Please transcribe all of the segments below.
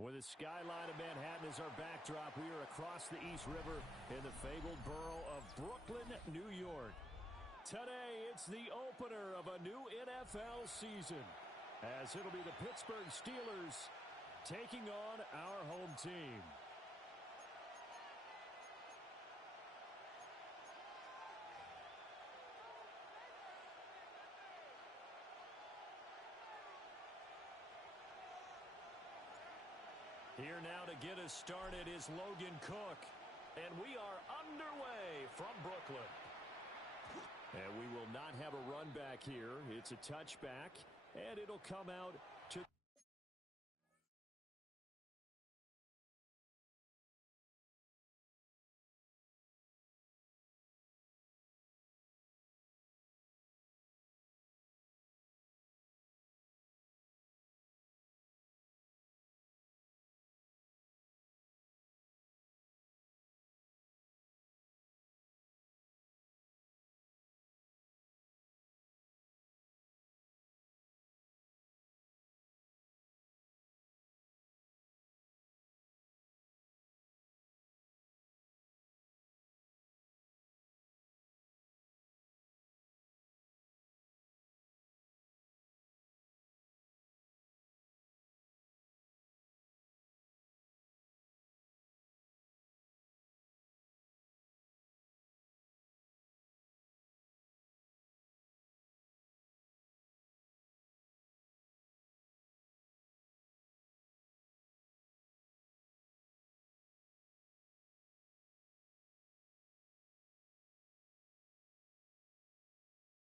With the skyline of Manhattan as our backdrop, we are across the East River in the fabled borough of Brooklyn, New York. Today, it's the opener of a new NFL season, as it'll be the Pittsburgh Steelers taking on our home team. Here now to get us started is Logan Cook. And we are underway from Brooklyn. And we will not have a run back here. It's a touchback, and it'll come out to...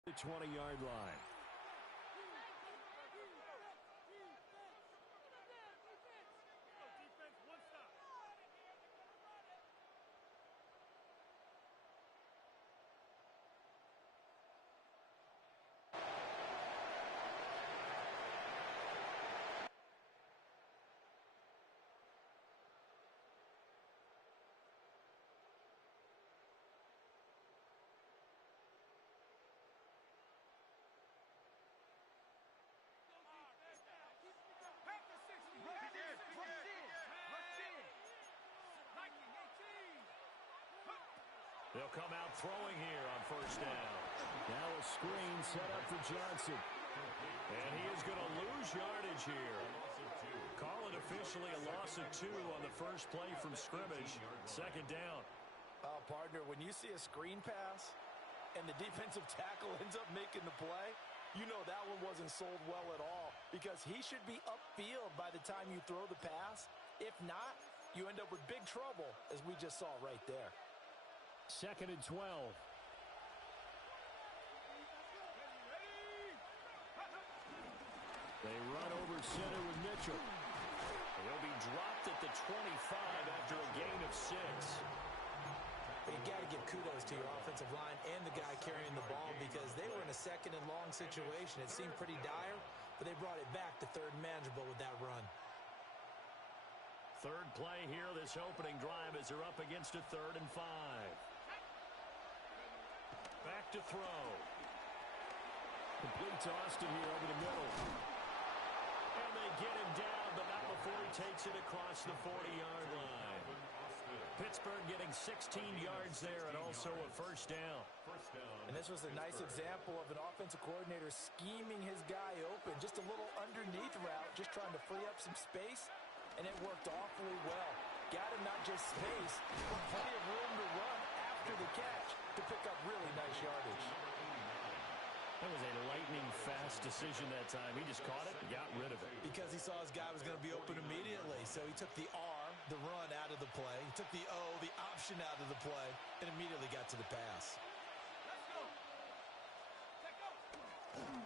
the 20-yard line. They'll come out throwing here on first down. Now a screen set up for Johnson. And he is going to lose yardage here. Call it officially a loss of 2 on the first play from scrimmage. Second down. Partner, when you see a screen pass and the defensive tackle ends up making the play, you know that one wasn't sold well at all, because he should be upfield by the time you throw the pass. If not, you end up with big trouble, as we just saw right there. Second and 12. They run over center with Mitchell. He'll be dropped at the 25 after a gain of 6. You got to give kudos to your offensive line and the guy carrying the ball, because they were in a second and long situation. It seemed pretty dire, but they brought it back to third and manageable with that run. Third play here, this opening drive, as they're up against a 3rd and 5. Back to throw. Complete to Austin here over the middle. And they get him down, but not before he takes it across the 40-yard line. Pittsburgh getting 16 yards there and also a first down. And this was a nice example of an offensive coordinator scheming his guy open. Just a little underneath route, just trying to free up some space, and it worked awfully well. Got him not just space, but plenty of room to run after the catch to pick up really nice yardage. That was a lightning-fast decision that time. He just caught it and got rid of it. Because he saw his guy was going to be open immediately. So he took the R, the run, out of the play. He took the O, the option, out of the play, and immediately got to the pass.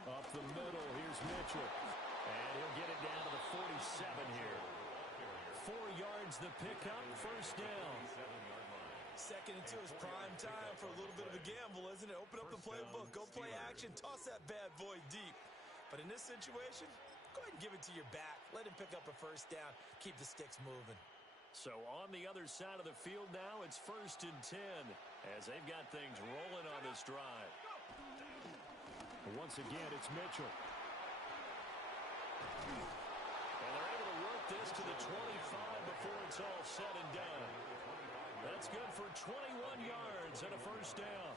Up the middle, here's Mitchell. And he'll get it down to the 47 here. 4 yards the pickup, first down. Second and 2 is prime time for a little bit of a gamble, isn't it? Open up the playbook, go play action, toss that bad boy deep. But in this situation, go ahead and give it to your back. Let him pick up a first down, keep the sticks moving. So on the other side of the field now, it's 1st and 10 as they've got things rolling on this drive. Once again, it's Mitchell. And they're able to work this to the 25 before it's all said and done. That's good for 21 yards and a first down.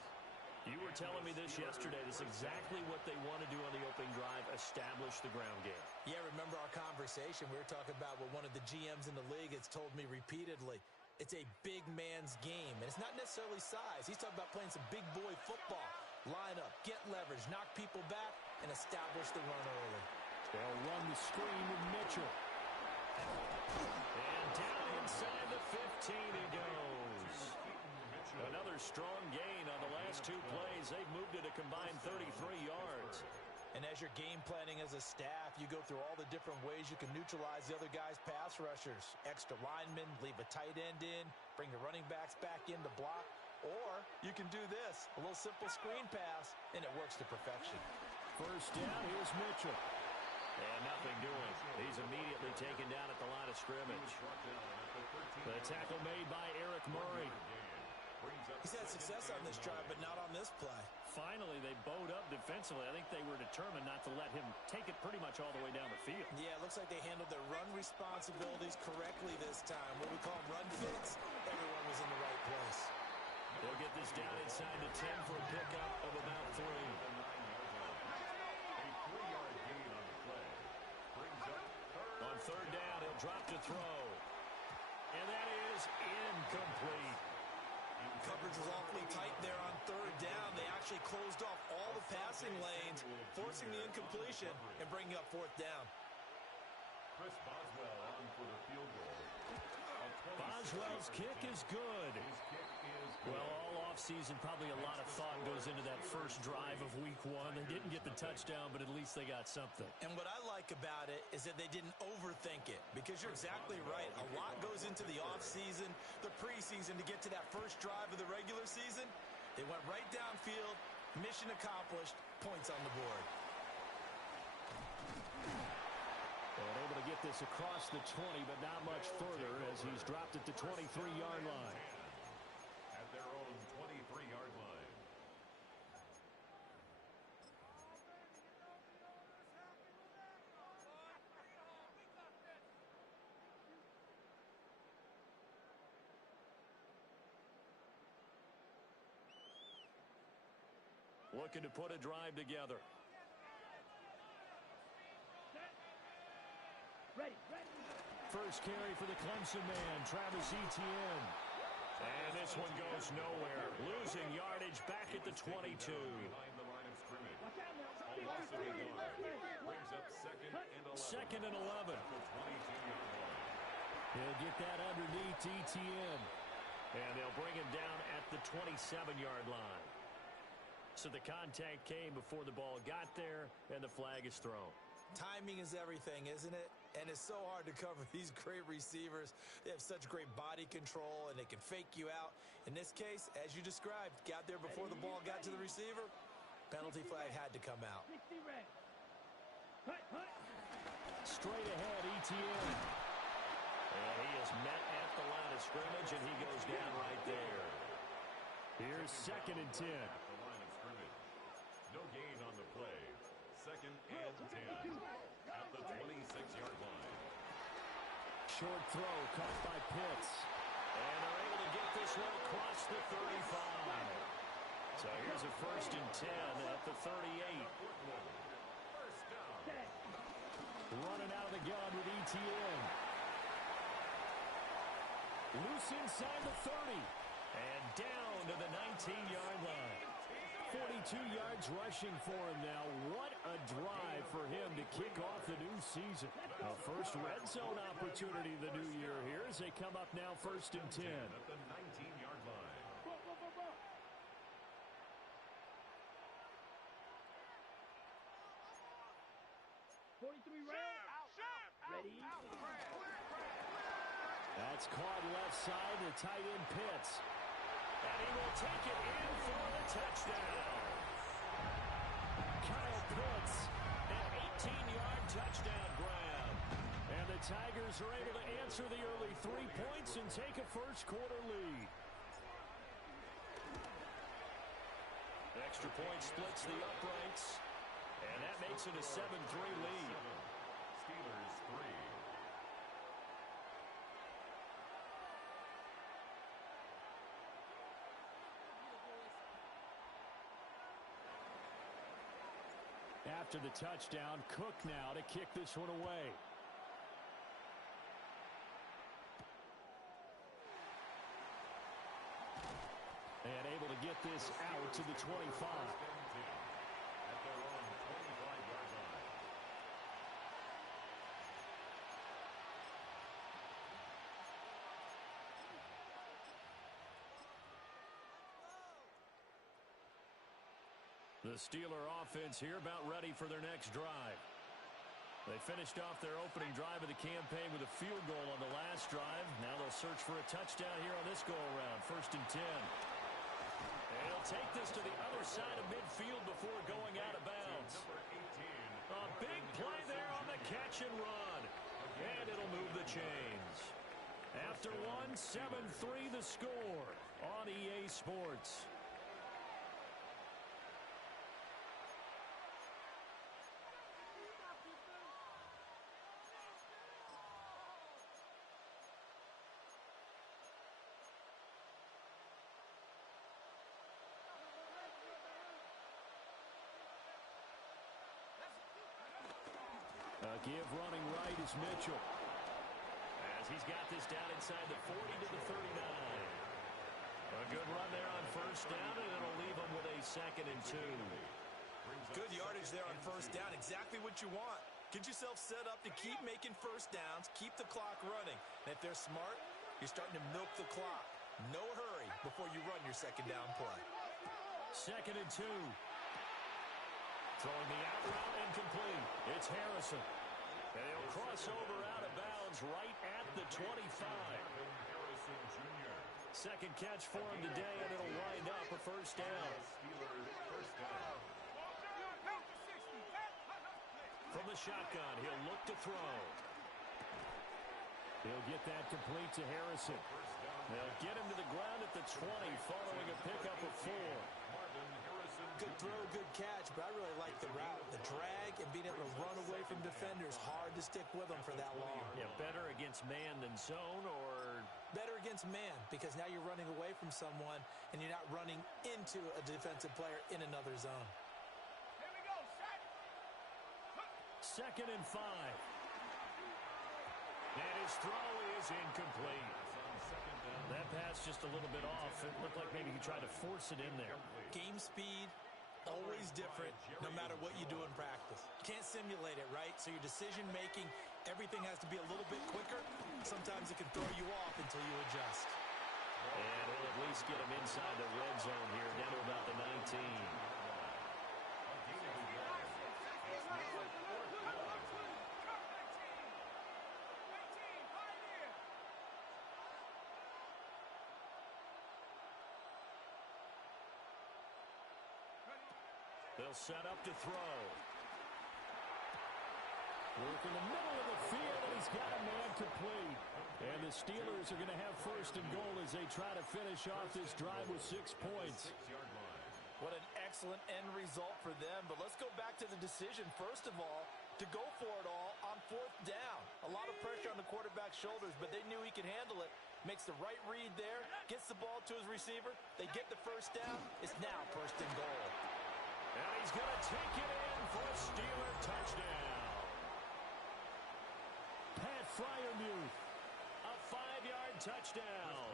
You were telling me this yesterday. This is exactly what they want to do on the opening drive, establish the ground game. Yeah, remember our conversation? We were talking about what one of the GMs in the league has told me repeatedly. It's a big man's game, and it's not necessarily size. He's talking about playing some big boy football. Line up, get leverage, knock people back, and establish the run early. They'll run the screen with Mitchell. And down inside the 15 he goes. Another strong gain on the last two plays. They've moved it a combined 33 yards. And as you're game planning as a staff, you go through all the different ways you can neutralize the other guy's pass rushers. Extra linemen, leave a tight end in, bring the running backs back in to block. Or you can do this, a little simple screen pass, and it works to perfection. First down, here's Mitchell. And nothing doing. He's immediately taken down at the line of scrimmage. The tackle made by Eric Murray. He's had success on this drive, but not on this play. Finally, they bowed up defensively. I think they were determined not to let him take it pretty much all the way down the field. Yeah, it looks like they handled their run responsibilities correctly this time. What we call run fits, everyone was in the right place. They'll get this down inside the 10 for a pickup of about 3. On third down, he'll drop to throw. And that is incomplete. Coverage was awfully tight there on third down. They actually closed off all the passing lanes, forcing the incompletion and bringing up fourth down. Chris Boswell on for the field goal. Boswell's kick is good. Well, all offseason, probably a lot of thought goes into that first drive of week 1. They didn't get the touchdown, but at least they got something. And what I like about it is that they didn't overthink it, because you're exactly right. A lot goes into the offseason, the preseason to get to that first drive of the regular season. They went right downfield, mission accomplished, points on the board. And able to get this across the 20, but not much further as he's dropped at the 23-yard line. At their own 23-yard line. Looking to put a drive together. First carry for the Clemson man, Travis Etienne. And this one goes nowhere. Losing yardage back at the 22. Behind the line of scrimmage. A loss of a yard. Brings up second and 11. Second and 11. At the 22-yard line. He'll get that underneath Etienne. And they'll bring him down at the 27-yard line. So the contact came before the ball got there, and the flag is thrown. Timing is everything, isn't it? And it's so hard to cover these great receivers. They have such great body control, and they can fake you out. In this case, as you described, got there before the ball got to the receiver. Penalty flag had to come out. Straight ahead, Etienne. And he is met at the line of scrimmage, and he goes down right there. Here's second and 10. At the line of scrimmage. No gain on the play. Second and 10. At the 26-yard line. Short throw caught by Pitts. And they're able to get this one across the 35. So here's a first and 10 at the 38. First down. Running out of the gun with Etienne. Loose inside the 30. And down to the 19-yard line. 42 yards rushing for him now. What a drive for him to kick off the new season. A first red zone opportunity the new year here as they come up now first and 10. At the 19-yard line. That's caught left side to tight end Pitts. And he will take it in for the touchdown. Kyle Pitts, an 18-yard touchdown grab. And the Tigers are able to answer the early 3 points and take a first-quarter lead. Extra point splits the uprights. And that makes it a 7-3 lead. Steelers 3. after the touchdown. Cook now to kick this one away. And able to get this out to the 25. At their own 25-yard line. The Steeler offense here about ready for their next drive. They finished off their opening drive of the campaign with a field goal on the last drive. Now they'll search for a touchdown here on this go-around. 1st and 10. And he'll take this to the other side of midfield before going out of bounds. A big play there on the catch and run. And it'll move the chains. After one, 7-3 the score on EA Sports. Give running right is Mitchell. As he's got this down inside the 40 to the 39. A good run there on 1st down, and it'll leave him with a 2nd and 2. Good yardage there on 1st down. Exactly what you want. Get yourself set up to keep making 1st downs, keep the clock running. And if they're smart, you're starting to milk the clock. No hurry before you run your 2nd down play. 2nd and 2. Throwing the out route incomplete. It's Harrison. And he'll cross over out of bounds right at the 25. Harrison Jr. 2nd catch for him today, and it'll wind up a 1st down. Steelers 1st down. From the shotgun, he'll look to throw. He'll get that complete to Harrison. They'll get him to the ground at the 20 following a pickup of 4. Good throw, good catch, but I really like the route. The drag and being able to run away from defenders. Hard to stick with them for that long. Yeah, better against man than zone, or? Better against man, because now you're running away from someone and you're not running into a defensive player in another zone. 2nd and 5. And his throw is incomplete. That pass just a little bit off. It looked like maybe he tried to force it in there. Game speed, always different, no matter what you do in practice. You can't simulate it, right? So your decision-making, everything has to be a little bit quicker. Sometimes it can throw you off until you adjust. And he'll at least get him inside the red zone here, down to about the 19. They'll set up to throw. Work in the middle of the field, and he's got a man complete. And the Steelers are going to have 1st and goal as they try to finish off this drive with 6 points. What an excellent end result for them. But let's go back to the decision, first of all, to go for it all on 4th down. A lot of pressure on the quarterback's shoulders, but they knew he could handle it. Makes the right read there, gets the ball to his receiver. They get the 1st down. It's now 1st and goal. And he's going to take it in for a Steeler touchdown. Pat Fryermuth, a 5-yard touchdown.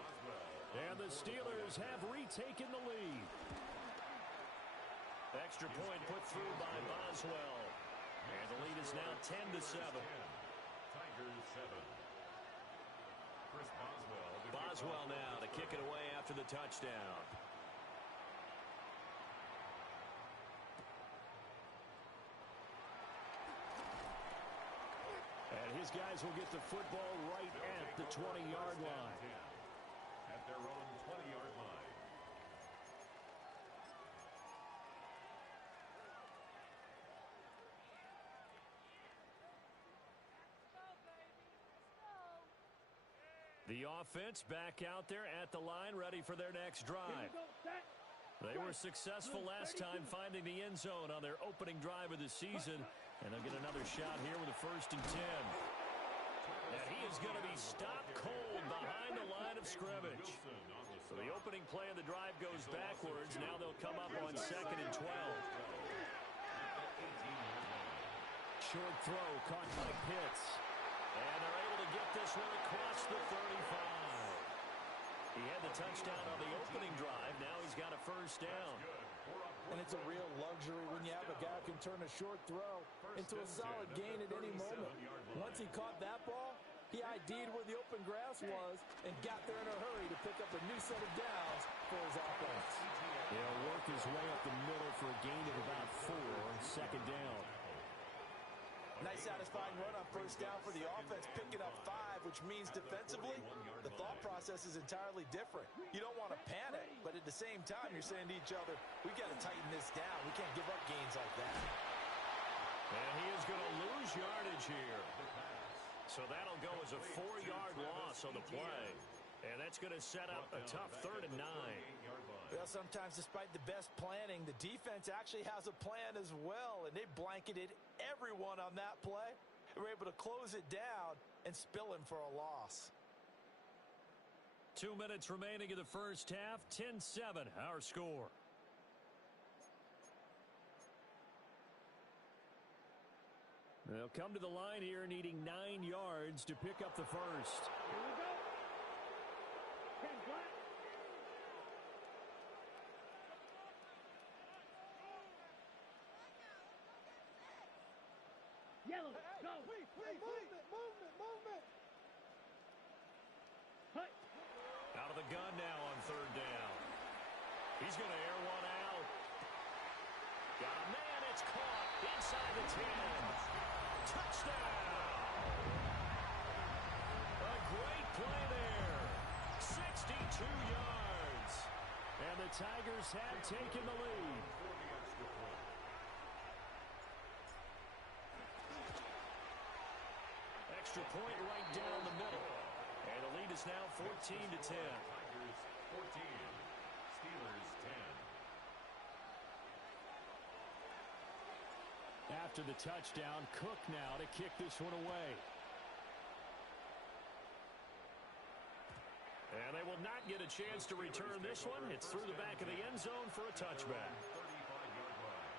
And the Steelers have retaken the lead. Extra point put through by Boswell. And the lead is now 10-7. Tigers 7. Chris Boswell. Boswell now to kick it away after the touchdown. And his guys will get the football right at the 20-yard line. At their own 20-yard line. The offense back out there at the line, ready for their next drive. They were successful last time finding the end zone on their opening drive of the season, and they'll get another shot here with a 1st and 10. And he is going to be stopped cold behind the line of scrimmage. So the opening play of the drive goes backwards. Now they'll come up on 2nd and 12. short throw caught by Pitts. And they're able to get this one across the 35. He had the touchdown on the opening drive. Now he's got a first down. And it's a real luxury when you have a guy who can turn a short throw into a solid gain at any moment. Once he caught that ball, he ID'd where the open grass was and got there in a hurry to pick up a new set of downs for his offense. He'll work his way up the middle for a gain of about 4, second down. Nice satisfying run on first down for the offense, picking up 5, which means defensively, the thought process is entirely different. You don't want to panic, but at the same time, you're saying to each other, we got to tighten this down. We can't give up gains like that. And he is going to lose yardage here. So that'll go as a 4-yard loss on the play. And that's going to set up a tough 3rd and 9. Well, sometimes despite the best planning, the defense actually has a plan as well, and they blanketed everyone on that play. They were able to close it down and spill him for a loss. 2 minutes remaining in the first half, 10-7, our score. They'll come to the line here needing 9 yards to pick up the first. Here we go. 10 flat. Yellow, go. Please, movement. Hey. Out of the gun now on 3rd down. He's going to air one out. Got a man, it's caught inside the 10. Touchdown! A great play there. 62 yards. And the Tigers have taken the lead. Extra point right down the middle. And the lead is now 14-10. Tigers 14, Steelers 10. After the touchdown, Cook now to kick this one away. And they will not get a chance to return this one. It's through the back of the end zone for a touchback. 35-yard line.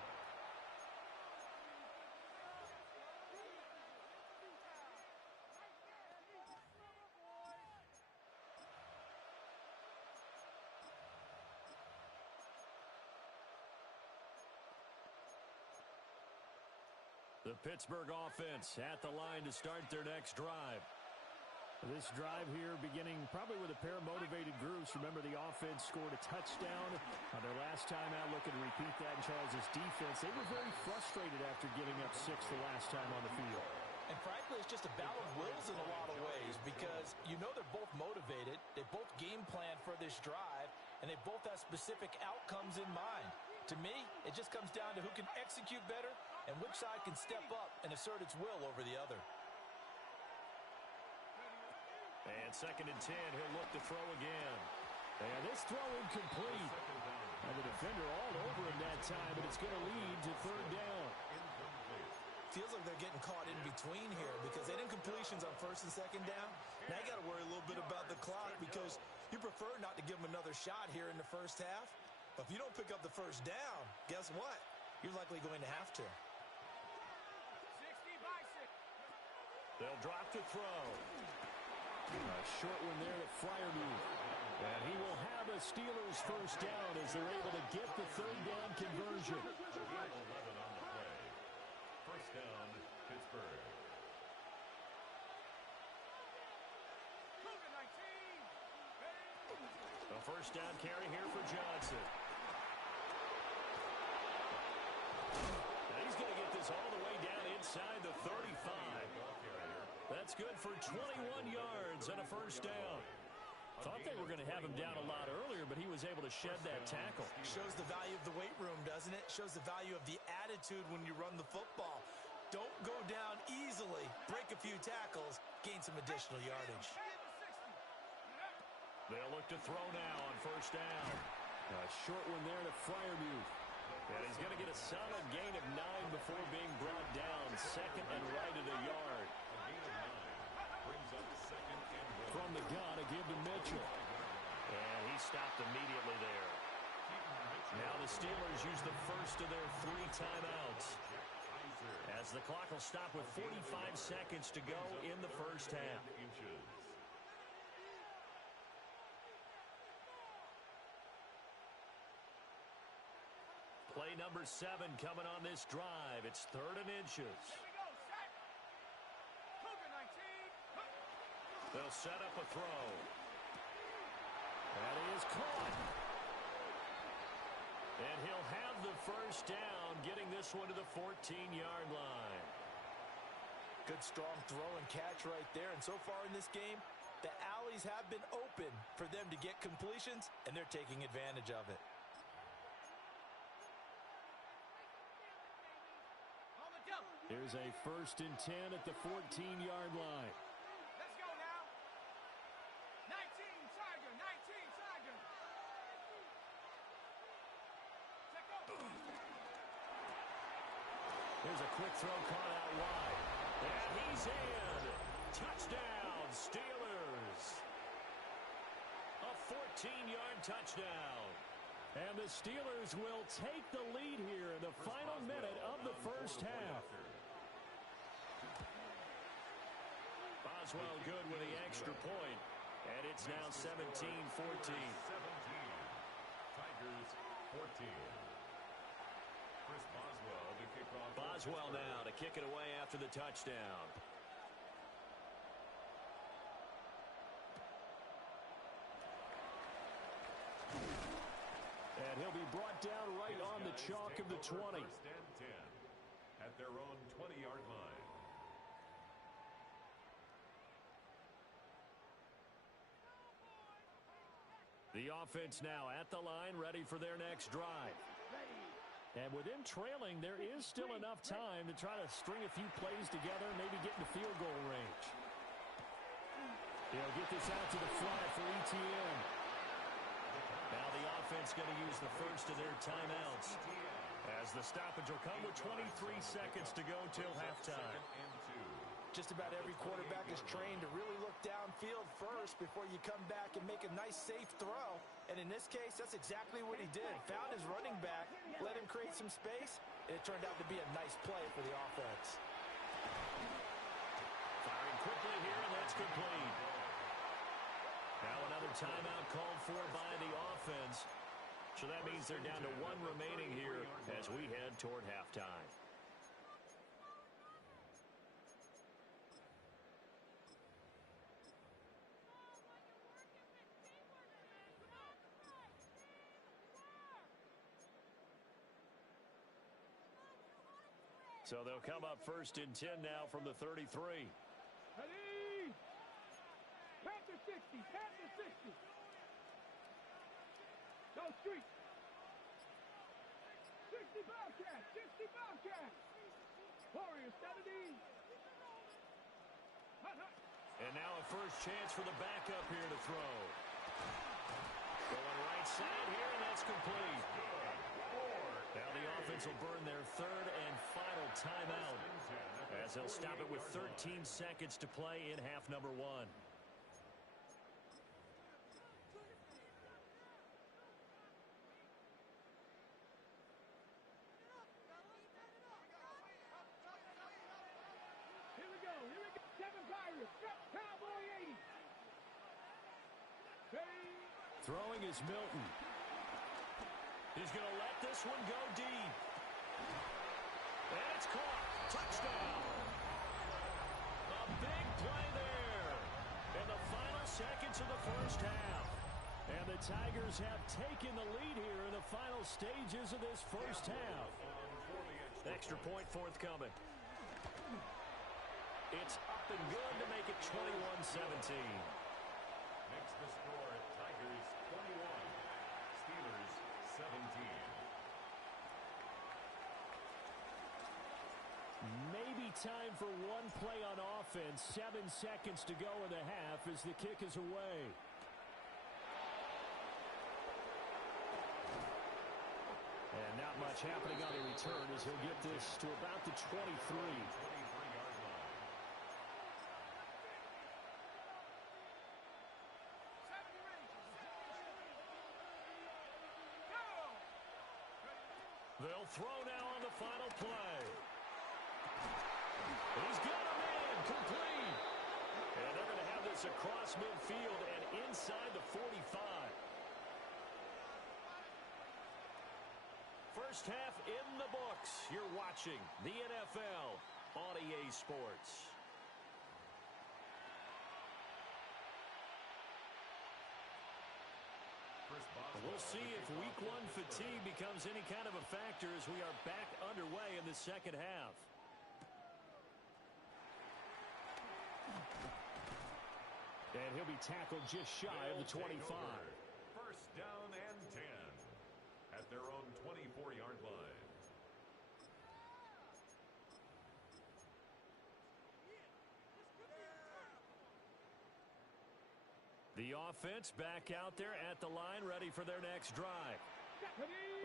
The Pittsburgh offense at the line to start their next drive. This drive here beginning probably with a pair of motivated groups. Remember, the offense scored a touchdown on their last time out. Looking to repeat that in Charles' defense. They were very frustrated after giving up 6 the last time on the field. And frankly, it's just a battle of wills in a lot of ways because you know they're both motivated. They both game plan for this drive, and they both have specific outcomes in mind. To me, it just comes down to who can execute better and which side can step up and assert its will over the other. And 2nd and 10, he'll look to throw again. And this throw incomplete. And the defender all over him that time, but it's going to lead to 3rd down. Feels like they're getting caught in between here because they didn't completions on 1st and 2nd down. Now you got to worry a little bit about the clock because you prefer not to give them another shot here in the first half. But if you don't pick up the first down, guess what? You're likely going to have to. 60 by 6. They'll drop to throw. A short one there to Freiermuth. And he will have a Steelers first down as they're able to get the 3rd down conversion. 11 on the play. First down, Pittsburgh. A first down carry here for Johnson. Now he's going to get this all the way down inside the 35. That's good for 21 yards and a first down. Thought they were going to have him down a lot earlier, but he was able to shed that tackle. Shows the value of the weight room, doesn't it? Shows the value of the attitude when you run the football. Don't go down easily. Break a few tackles. Gain some additional yardage. They'll look to throw now on first down. A short one there to Freiermuth. And he's going to get a solid gain of 9 before being brought down. 2nd and right at a yard. A gain of 9 brings up 2nd and 1. From the gun to give to Mitchell. And he stopped immediately there. Now the Steelers use the first of their 3 timeouts. As As the clock will stop with 45 seconds to go in the first half. Play number 7 coming on this drive. It's 3rd and inches. They'll set up a throw. That is caught. And he'll have the first down, getting this one to the 14-yard line. Good strong throw and catch right there. And so far in this game, the alleys have been open for them to get completions, and they're taking advantage of it. Here's a 1st and 10 at the 14-yard line. Let's go now. 19, Tiger, 19, Tiger. Check up. Here's a quick throw caught out wide. And he's in. Touchdown, Steelers. A 14-yard touchdown. And the Steelers will take the lead here in the final minute of the first half. Boswell good with the extra point. And it's now 17-14. 17. Tigers 14. Chris Boswell to kick off. Boswell now to kick it away after the touchdown. And he'll be brought down right on the chalk of the 20. 1st and 10 at their own 20-yard line. The offense now at the line, ready for their next drive. And with them trailing, there is still enough time to try to string a few plays together, maybe get into field goal range. They'll get this out to the flat for ETN. Now the offense going to use the first of their timeouts, as the stoppage will come with 23 seconds to go till halftime. Just about every quarterback is trained to really look downfield first before you come back and make a nice, safe throw. And in this case, that's exactly what he did. Found his running back, let him create some space, and it turned out to be a nice play for the offense. Firing quickly here, and that's complete. Now another timeout called for by the offense. So that means they're down to 1 remaining here as we head toward halftime. So they'll come up 1st and 10 now from the 33. Ready? Panther 60, Panther 60. Go street. 60 Bobcats, 60 Bobcats. Warriors 70. Hut, hut. And now a first chance for the backup here to throw. Going right side here, and that's complete. Now the offense will burn their 3rd and final timeout, as they'll stop it with 13 seconds to play in half number 1. Here we go. 7 Pirates, Cowboy 80. Throwing is Milton. He's going to let this one go deep. And it's caught. Touchdown. A big play there in the final seconds of the first half. And the Tigers have taken the lead here in the final stages of this first half. Extra point forthcoming. It's up and good to make it 21-17. Makes the score Tigers 21, Steelers 17. Maybe time for one play on offense. 7 seconds to go in the half as the kick is away. And not much happening on the return as he'll get this to about the 23. Go! They'll throw now on the final play. He's got a man complete. And they're going to have this across midfield and inside the 45. First half in the books. You're watching the NFL on EA Sports. We'll see if week one fatigue becomes any kind of a factor as we are back underway in the second half. And he'll be tackled just shy of the 25. First down and 10 at their own 24-yard line. The offense back out there at the line, ready for their next drive.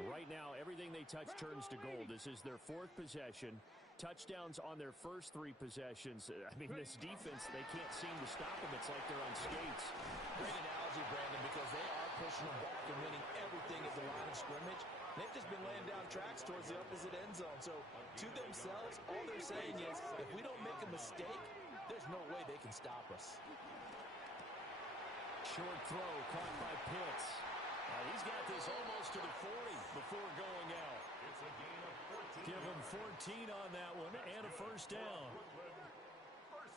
Right now, everything they touch turns to gold. This is their fourth possession. Touchdowns on their first three possessions. I mean, this defense, they can't seem to stop them. It's like they're on skates. Great analogy, Brandon, because they are pushing them back and winning everything at the line of scrimmage. They've just been laying down tracks towards the opposite end zone. So, to themselves, all they're saying is, if we don't make a mistake, there's no way they can stop us. Short throw caught by Pitts. He's got this almost to the 40 before going out. It's a gain of 14. Give him 14 on that one and a first down.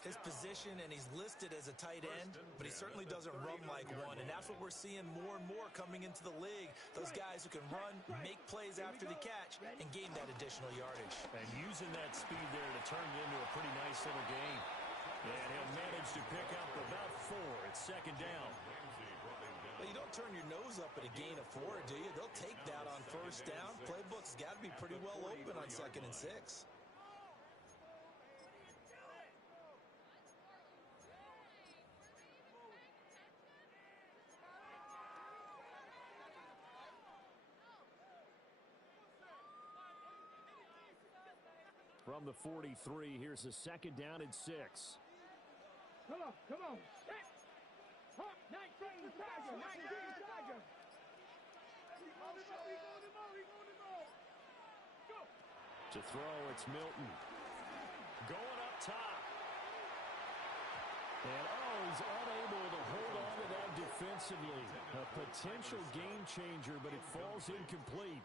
His position, and he's listed as a tight end, but he certainly doesn't run like one, and that's what we're seeing more and more coming into the league. Those guys who can run, make plays after the catch, and gain that additional yardage. And using that speed there to turn it into a pretty nice little game. And he'll manage to pick up about 4 at second down. Well, you don't turn your nose up at a gain of 4, do you? They'll take that on first down. Playbook's got to be pretty well open on 2nd and 6. From the 43, here's a second down and 6. Come on. Set. Hawk, 19, Tiger, 19, Tiger. We going to go. Go. To throw, it's Milton. Going up top. And, he's unable to hold on to that defensively. A potential game changer, but it falls incomplete.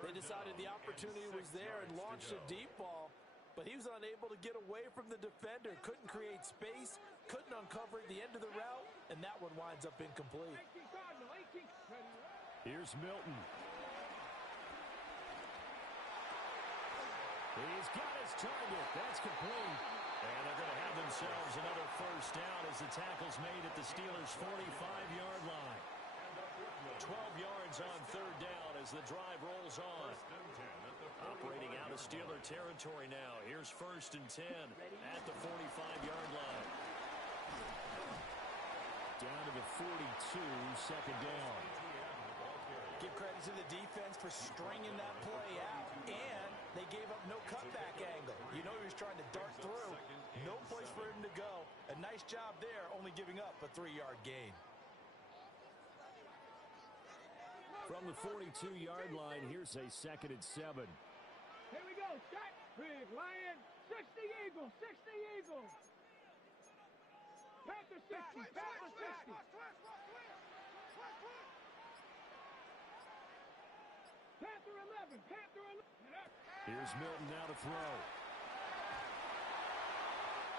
They decided the opportunity was there and launched a deep ball, but he was unable to get away from the defender. Couldn't create space, couldn't uncover at the end of the route, and that one winds up incomplete. Here's Milton. He's got his target. That's complete. And they're going to have themselves another first down as the tackle's made at the Steelers' 45-yard line. 12 yards on third down as the drive rolls on. Operating out of Steeler territory now. Here's 1st and 10 at the 45-yard line. Down to the 42, second down. Give credit to the defense for stringing that play out, and they gave up no cutback angle. You know he was trying to dart through. No place for him to go. A nice job there, only giving up a 3-yard gain. From the 42-yard line, here's a 2nd and 7. Here we go. Shot. Big Lion. 60 Eagles. 60 Eagles. Panther 60. Panther 60. Panther 11. Panther 11. Here's Milton now to throw.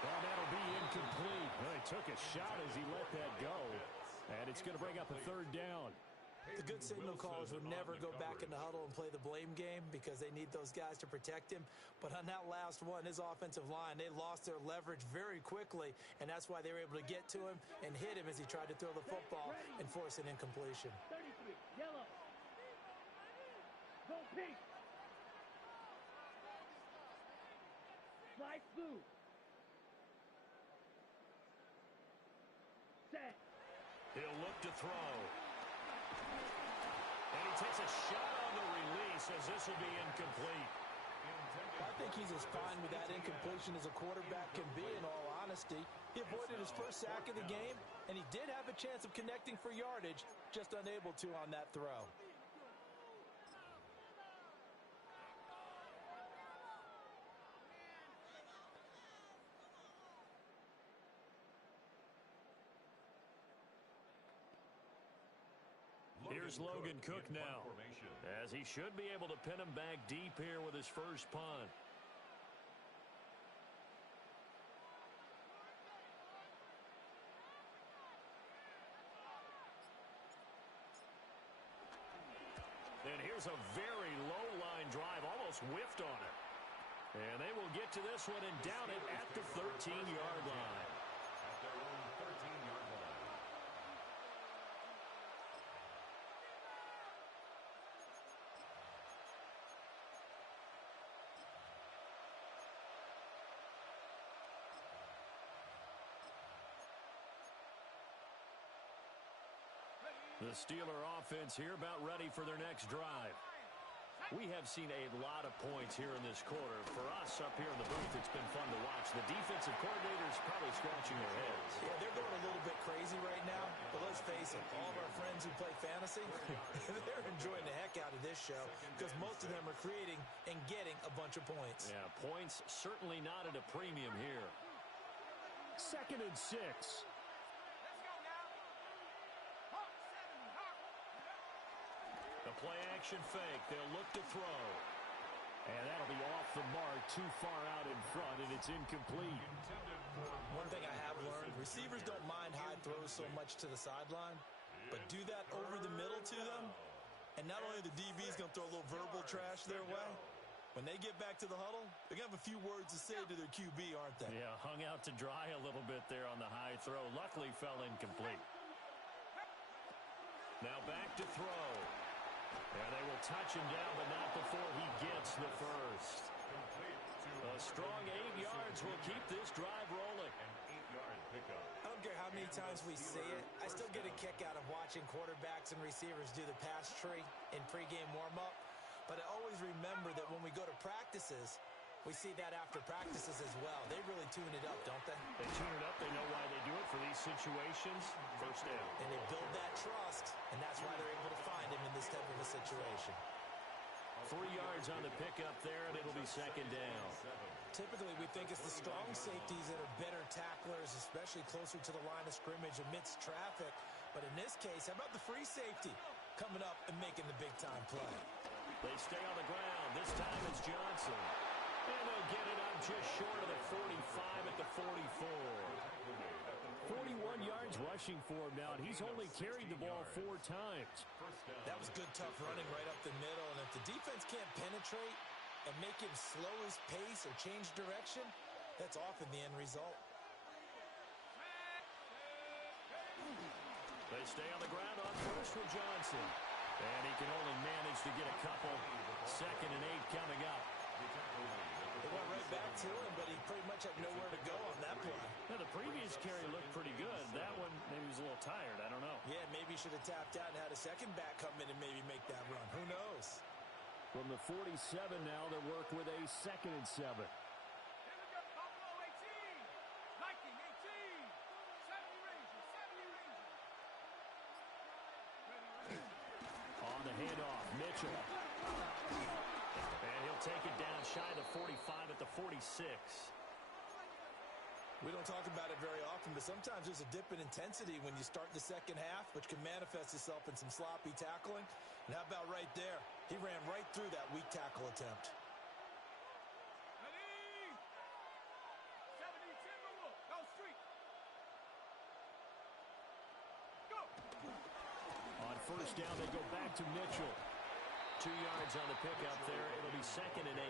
Well, that'll be incomplete. Well, he took a shot as he let that go. And it's going to bring up a 3rd down. The good signal callers would never go back in the huddle and play the blame game because they need those guys to protect him. But on that last one, his offensive line, they lost their leverage very quickly, and that's why they were able to get to him and hit him as he tried to throw the football and force an incompletion. 33, yellow. Go pink. Light blue. Set. He'll look to throw. And he takes a shot on the release as this will be incomplete. I think he's as fine with that incompletion as a quarterback can be, in all honesty. He avoided his first sack of the game, and he did have a chance of connecting for yardage, just unable to on that throw. here's Logan Cook now, as he should be able to pin him back deep here with his first punt. And here's a very low line drive, almost whiffed on it. And they will get to this one and down it at the 13-yard line. At their own 13-yard line. The Steeler offense here about ready for their next drive. We have seen a lot of points here in this quarter. For us up here in the booth, it's been fun to watch. The defensive coordinators probably scratching their heads. Yeah, they're going a little bit crazy right now, but let's face it, all of our friends who play fantasy, they're enjoying the heck out of this show because most of them are creating and getting a bunch of points. Yeah, points certainly not at a premium here. 2nd and 6. The play-action fake. They'll look to throw. And that'll be off the mark, too far out in front, and it's incomplete. One thing I have learned, receivers don't mind high throws so much to the sideline, but do that over the middle to them, and not only the DB's going to throw a little verbal trash their way, when they get back to the huddle, they're going to have a few words to say to their QB, aren't they? Yeah, hung out to dry a little bit there on the high throw. Luckily fell incomplete. Now back to throw. And they will touch him down, but not before he gets the first. A strong 8 yards will keep this drive rolling. An 8-yard pickup. I don't care how many times we see it, I still get a kick out of watching quarterbacks and receivers do the pass tree in pregame warm-up. But I always remember that when we go to practices, we see that after practices as well. They really tune it up, don't they? They tune it up. They know why they do it for these situations. First down. And they build that trust, and that's why they're able to find him in this type of a situation. 3 yards on the pickup there, and it'll be 2nd down. Typically, we think it's the strong safeties that are better tacklers, especially closer to the line of scrimmage amidst traffic. But in this case, how about the free safety coming up and making the big-time play? They stay on the ground. This time it's Johnson. And they'll get it up just short of the 45 at the 44. 41 yards rushing for him now, and he's only carried the ball 4 times. That was good, tough running right up the middle. And if the defense can't penetrate and make him slow his pace or change direction, that's often the end result. They stay on the ground on first with Johnson. And he can only manage to get a couple. 2nd and 8 coming up. They went right back to him, but he pretty much had nowhere to go on that play. Now, the previous carry looked pretty good. That one, maybe he was a little tired. I don't know. Yeah, maybe he should have tapped out and had a second back come in and maybe make that run. Who knows? From the 47 now, they work with a 2nd and 7. On the handoff, Mitchell. And he'll take it down shy of the 45 at the 46. We don't talk about it very often, but sometimes there's a dip in intensity when you start the second half, which can manifest itself in some sloppy tackling. And how about right there? He ran right through that weak tackle attempt. On first down, they go back to Mitchell. 2 yards on the pickup there. It'll be 2nd and 8.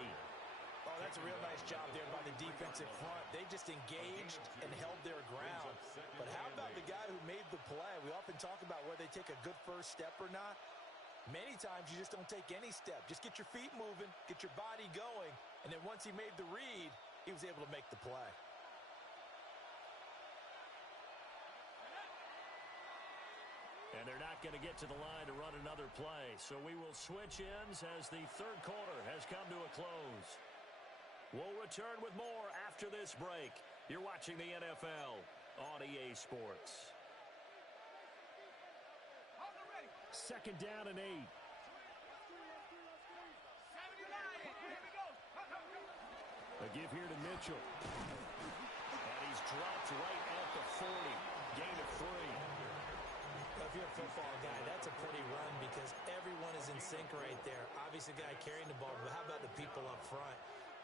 Oh, that's a real nice job there by the defensive front. They just engaged and held their ground. But how about the guy who made the play? We often talk about whether they take a good first step or not. Many times you just don't take any step. Just get your feet moving, get your body going, and then once he made the read, he was able to make the play. And they're not going to get to the line to run another play. So we will switch ends as the 3rd quarter has come to a close. We'll return with more after this break. You're watching the NFL on EA Sports. 2nd down and 8. A give here to Mitchell. And he's dropped right at the 40. Gain of 3. If you're a football guy, that's a pretty run because everyone is in sync right there. Obviously, the guy carrying the ball, but how about the people up front?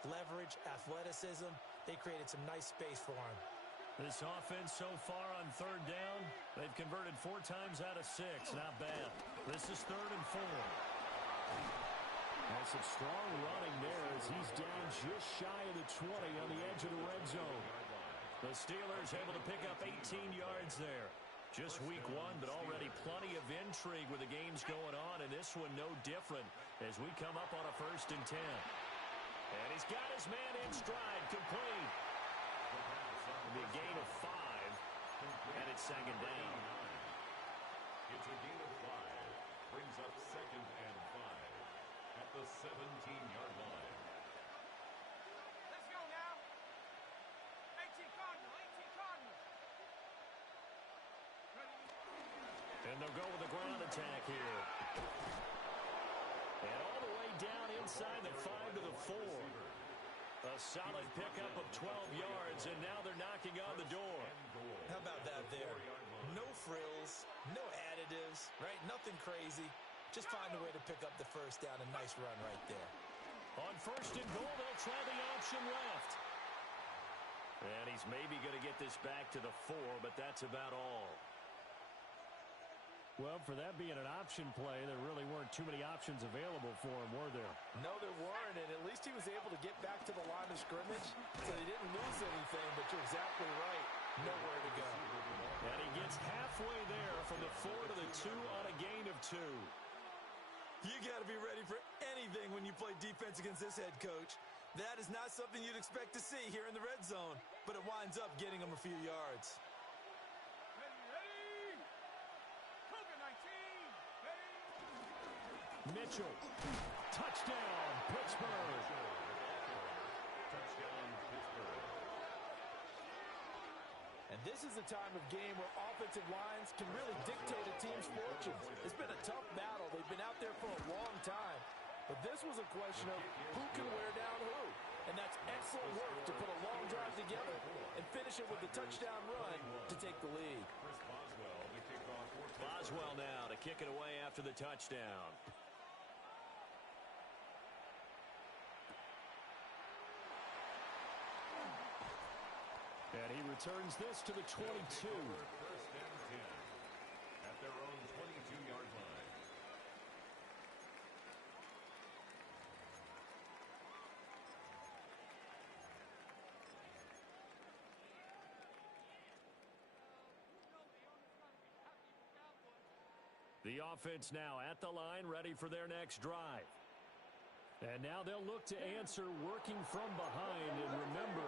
Leverage, athleticism, they created some nice space for him. This offense so far on third down, they've converted 4 times out of 6. Not bad. This is 3rd and 4. That's some strong running there as he's down just shy of the 20 on the edge of the red zone. The Steelers able to pick up 18 yards there. Just week 1, but already plenty of intrigue with the games going on, and this one no different as we come up on a 1st and 10. And he's got his man in stride, complete. It'll be a gain of 5, and it's 2nd down. It's a gain of 5. Brings up 2nd and 5 at the 17-yard line. Let's go now. 18 Cardinal, 18 Cardinal. And they'll go with a ground attack here. And all the way down inside the 5 to the 4. A solid pickup of 12 yards, and now they're knocking on the door. How about that there? No frills, no additives, right? Nothing crazy. Just find a way to pick up the 1st down. A nice run right there. On 1st and goal, they'll try the option left. And he's maybe going to get this back to the 4, but that's about all. Well, for that being an option play, there really weren't too many options available for him, were there? No, there weren't, and at least he was able to get back to the line of scrimmage, so he didn't lose anything, but you're exactly right. Nowhere to go. And he gets halfway there from the 4 to the 2 on a gain of 2. You got to be ready for anything when you play defense against this head coach. That is not something you'd expect to see here in the red zone, but it winds up getting him a few yards. Mitchell, touchdown, Pittsburgh. Touchdown, Pittsburgh. And this is the time of game where offensive lines can really dictate a team's fortunes. It's been a tough battle. They've been out there for a long time. But this was a question of who can wear down who. And that's excellent work to put a long drive together and finish it with a touchdown run to take the lead. Boswell now to kick it away after the touchdown. And he returns this to the 22. 1st and 10 at their own 22-yard line. The offense now at the line, ready for their next drive. And now they'll look to answer working from behind. And remember,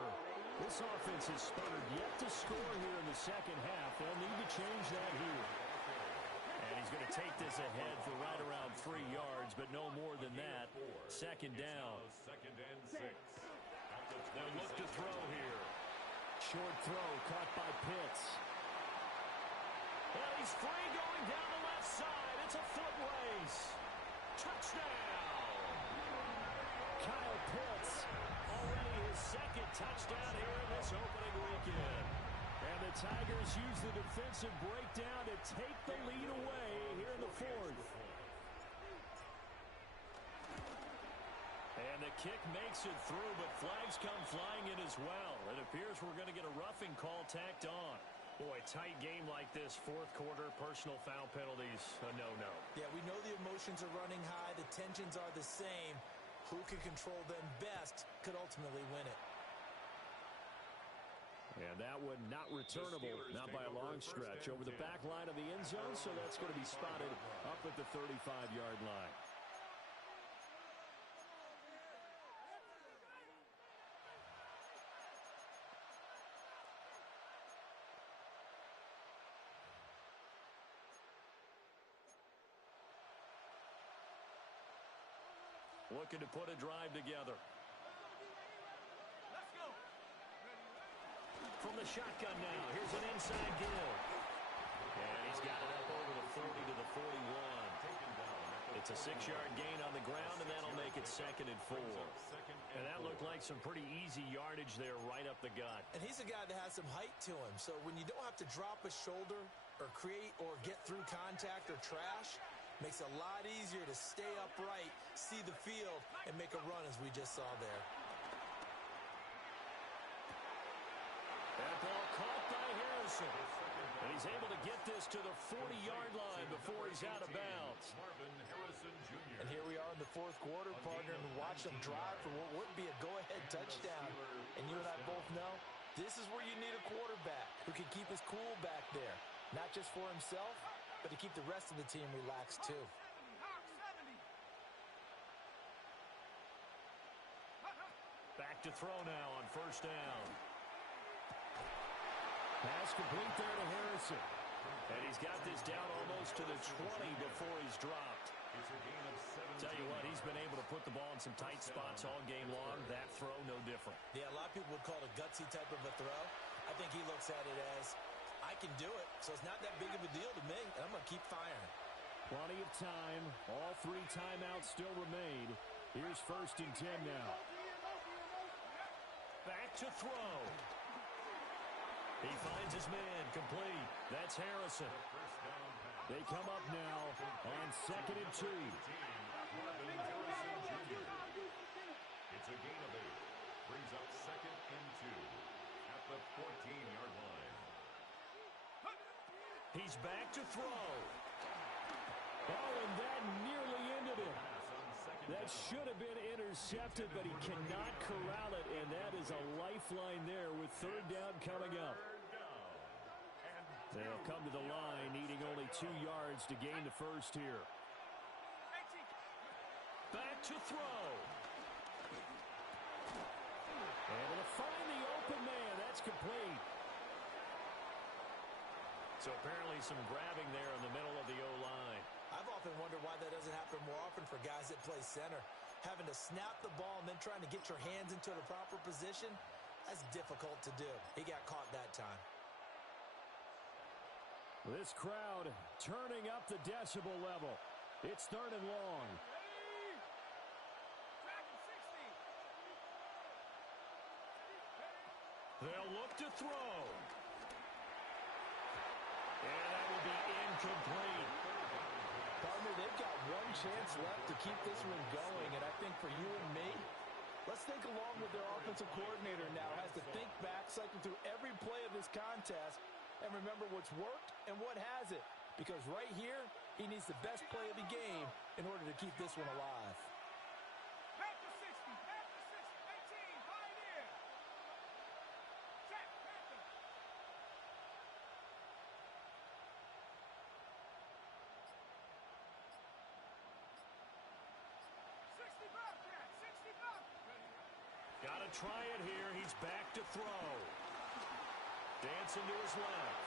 this offense has sputtered yet to score here in the 2nd half. They'll need to change that here. And he's going to take this ahead for right around 3 yards, but no more than that. 2nd down. 2nd and 6. They'll look to throw here. Short throw caught by Pitts. And he's free going down the left side. It's a foot race. Touchdown. Kyle Pitts, already his 2nd touchdown here in this opening weekend. And the Tigers use the defensive breakdown to take the lead away here in the 4th. And the kick makes it through, but flags come flying in as well. It appears we're going to get a roughing call tacked on. Boy, tight game like this, 4th quarter, personal foul penalties, a no-no. Yeah, we know the emotions are running high. The tensions are the same. Who can control them best could ultimately win it. And that one not returnable, not by a long stretch, over the back line of the end zone, so that's going to be spotted up at the 35-yard line. Looking to put a drive together. Let's go. From the shotgun now, here's an inside give. And he's got it up over the 40 to the 41. It's a 6-yard gain on the ground, and that'll make it 2nd and 4. And that looked like some pretty easy yardage there right up the gut. And he's a guy that has some height to him, so when you don't have to drop a shoulder, or create or get through contact or trash, makes it a lot easier to stay upright, see the field, and make a run as we just saw there. That ball caught by Harrison. And he's able to get this to the 40-yard line before he's out of bounds. And here we are in the fourth quarter, partner, and watch them drive for what would be a go-ahead touchdown. And you and I both know this is where you need a quarterback who can keep his cool back there, not just for himself, but to keep the rest of the team relaxed too. Back to throw now on first down. Pass complete there to Harrison. And he's got this down almost to the 20 before he's dropped. Tell you what, he's been able to put the ball in some tight spots all game long. That throw, no different. Yeah, a lot of people would call it a gutsy type of a throw. I think he looks at it as, I can do it, so it's not that big of a deal to me, and I'm going to keep firing. Plenty of time. All three timeouts still remain. Here's 1st and 10 now. Back to throw. He finds his man complete. That's Harrison. They come up now on 2nd and 2. It's a gain of 8. Brings up 2nd and 2 at the 14-yard line. He's back to throw. Oh, and that nearly ended it. That should have been intercepted, but he cannot corral it, and that is a lifeline there with 3rd down coming up. They'll come to the line, needing only 2 yards to gain the first here. Back to throw. Able to find the open man. That's complete. So apparently some grabbing there in the middle of the O-line. I've often wondered why that doesn't happen more often for guys that play center. Having to snap the ball and then trying to get your hands into the proper position, that's difficult to do. He got caught that time. This crowd turning up the decibel level. It's 3rd and long. They'll look to throw. And that will be incomplete. Partner, they've got one chance left to keep this one going, and I think for you and me, let's think along with their offensive coordinator now. Has to think back, cycle through every play of this contest, and remember what's worked and what hasn't. Because right here, he needs the best play of the game in order to keep this one alive. Back to 60, back to 60, 18, Pioneer. Check, Panther. 60 Bobcat, 60 Bobcat. Got to try it here. He's back to throw. Dancing to his left.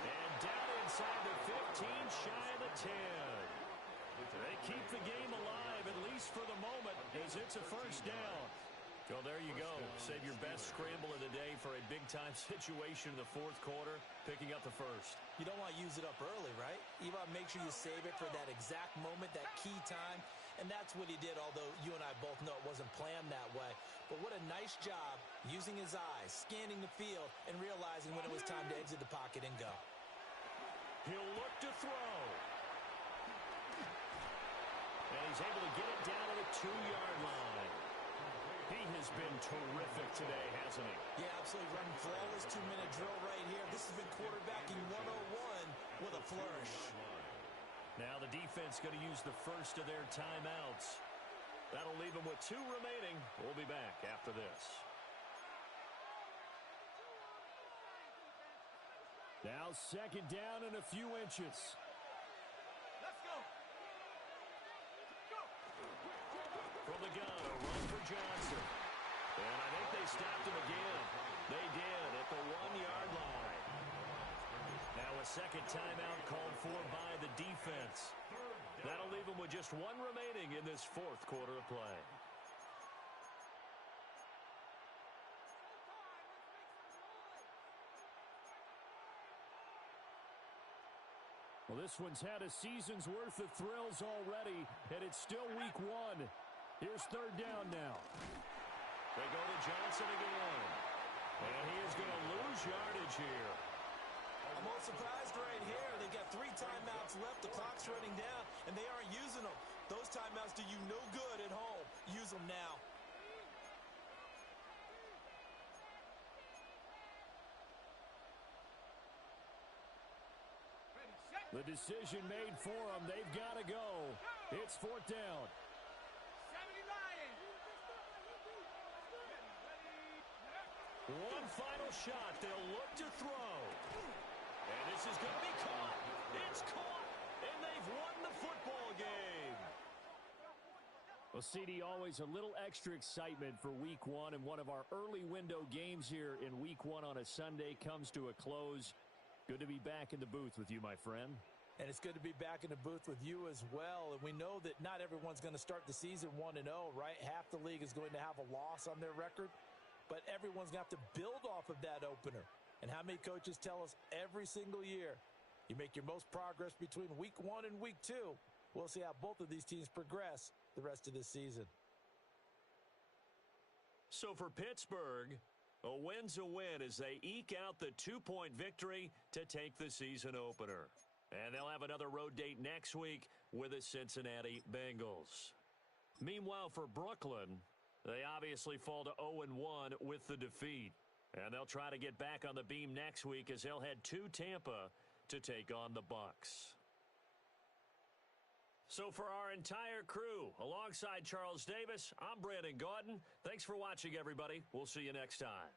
And down inside the 15, shy of the 10. They keep the game alive, at least for the moment, as it's a first down. Well, there you go. Save your best scramble of the day for a big-time situation in the fourth quarter, picking up the first. You don't want to use it up early, right? You want to make sure you save it for that exact moment, that key time. And that's what he did, although you and I both know it wasn't planned that way. But what a nice job using his eyes, scanning the field, and realizing when it was time to exit the pocket and go. He'll look to throw. And he's able to get it down to the 2-yard line. He has been terrific today, hasn't he? Yeah, absolutely. Running flawless 2-minute drill right here. This has been quarterbacking 101 with a flourish. Now the defense going to use the first of their timeouts. That'll leave them with 2 remaining. We'll be back after this. Now 2nd down and a few inches. Let's go. Go. From the gun, a run for Johnson. And I think they stopped him again. They did at the 1-yard line. Now a second timeout called for by the defense. That'll leave them with just 1 remaining in this fourth quarter of play. Well, this one's had a season's worth of thrills already, and it's still week 1. Here's 3rd down now. They go to Johnson again. And he is going to lose yardage here. I'm a little surprised right here. They got 3 timeouts left. The clock's running down, and they aren't using them. Those timeouts do you no good at home. Use them now. The decision made for them. They've got to go. It's 4th down. One final shot. They'll look to throw. And this is going to be caught. It's caught. And they've won the football game. Well, CD, always a little extra excitement for Week 1. And one of our early window games here in Week 1 on a Sunday comes to a close. Good to be back in the booth with you, my friend. And it's good to be back in the booth with you as well. And we know that not everyone's going to start the season 1-0, right? Half the league is going to have a loss on their record. But everyone's going to have to build off of that opener. And how many coaches tell us every single year, you make your most progress between Week 1 and Week 2. We'll see how both of these teams progress the rest of this season. So for Pittsburgh, a win's a win as they eke out the 2-point victory to take the season opener. And they'll have another road date next week with the Cincinnati Bengals. Meanwhile, for Brooklyn, they obviously fall to 0-1 with the defeat. And they'll try to get back on the beam next week as they'll head to Tampa to take on the Bucks. So for our entire crew, alongside Charles Davis, I'm Brandon Gaudin. Thanks for watching, everybody. We'll see you next time.